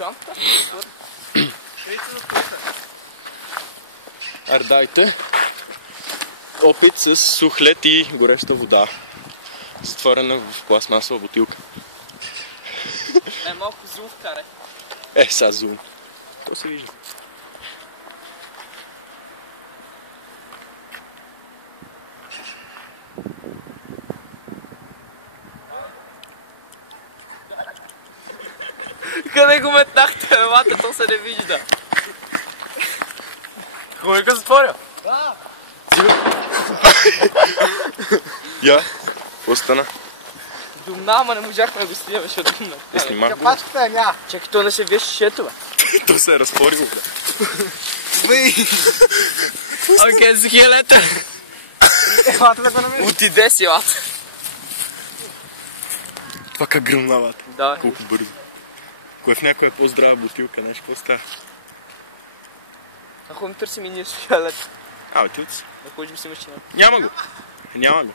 чантата? Швейца за вкуса. Ардайте. Опит с сухлет и гореща вода. Затворена в пластмасова бутилка. Малко зум вкаре. Са зум. То се вижда. Къде го метнахте, елата, то се не вижда. Хубаво го затворя? Да. Я? Какво стана? Думна, ама не можахме да го снимаме, защото думна. Снимах го. Капачката е ня. Чакай, то не се вие шишето, бе. То се е разтворило, бе. Окей, с хилета. Елата да го намерим. Отиде си, елата. Това как гръмнават. Да. Колко бързо. Кое в някоя по-здрава бутилка, нещо, какво става? Ако ми търсим и ние с хилета. Ти от си. Да ходим си машина. Няма го.